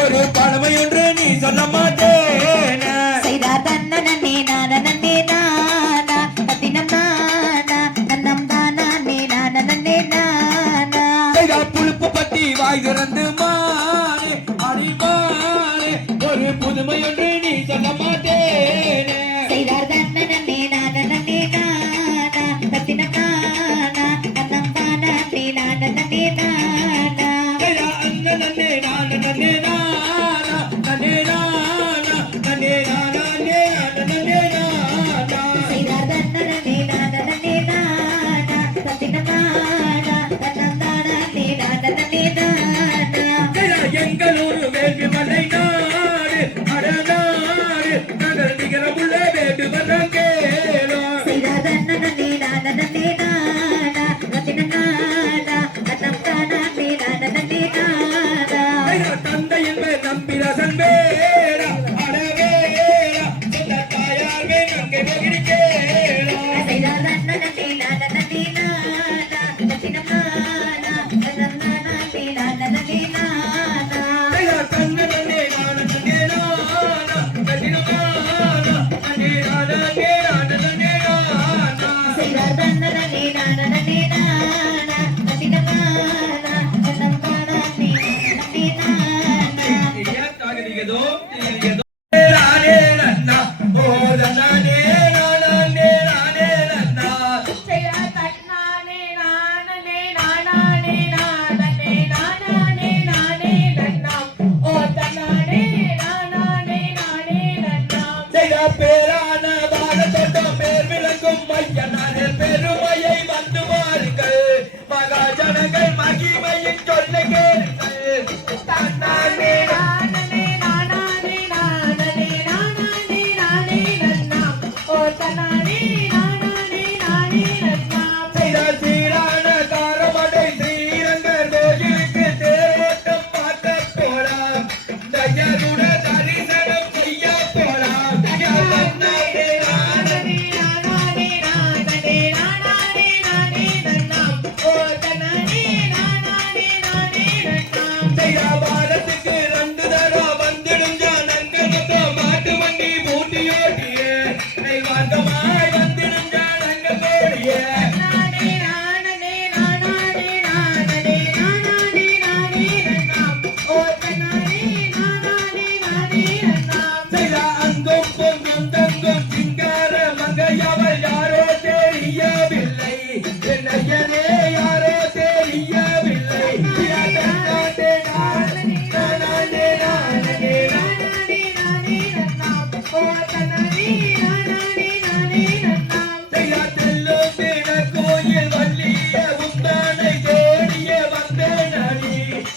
ஒரு பழமை ஒன்று நீ சொல்ல மாட்டேன் செய்தார் தன்ன நன்னே நான நன்னே நானா தத்தினம் நானா நன்னம் தானா நே நான நன்னே நானா புழுப்பு பட்டி வாய் திறந்து மானே அடிமானே ஒரு புதுமை ஒன்று நீ சொல்ல மாட்டேன் செய்தார் தன்ன நன்னே நான நன்னே நானா தத்தினம் நானா நன்னம் தானா நே நான நன்னே நானா நன்னே நான நன்னே நானா நன்னே நானா நன்னே நானா நே நன்னே நானா செய்தார் தன்ன நன்னே நான நன்னே நானா தத்தினம் நானா நன்னம் தானா நே நான நன்னே நானா எங்களூர் வேள்வி மலை நாடு அடநாடு நகர் நிகரமுள்ள வேண்டு வந்தேனோ செய்தார் தன்ன நன்னே நான நன்னே நானா தத்தினம் நானா நன்னம் தானா நே நான நன்னே நானா தந்தையின்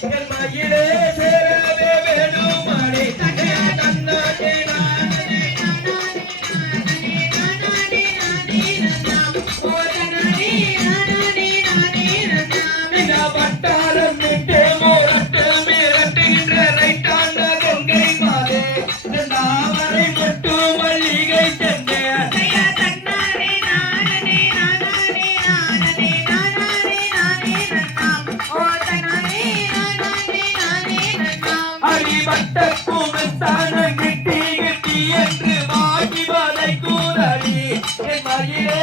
என் மயிலே சேரவே வேணுமடி தன்னானே நானே இந்த வட்டாரம் விட்டு மோரட்டு மிரட்டுகின்ற ரைட்டாண்ட கொங்கை மாதே தாமரை மொட்டு மல்லிகை சென்றே அடிபட்டக்குமத்தான கிட்டி கிட்டி என்று வாங்கி வதை கூறடி என் மயிலே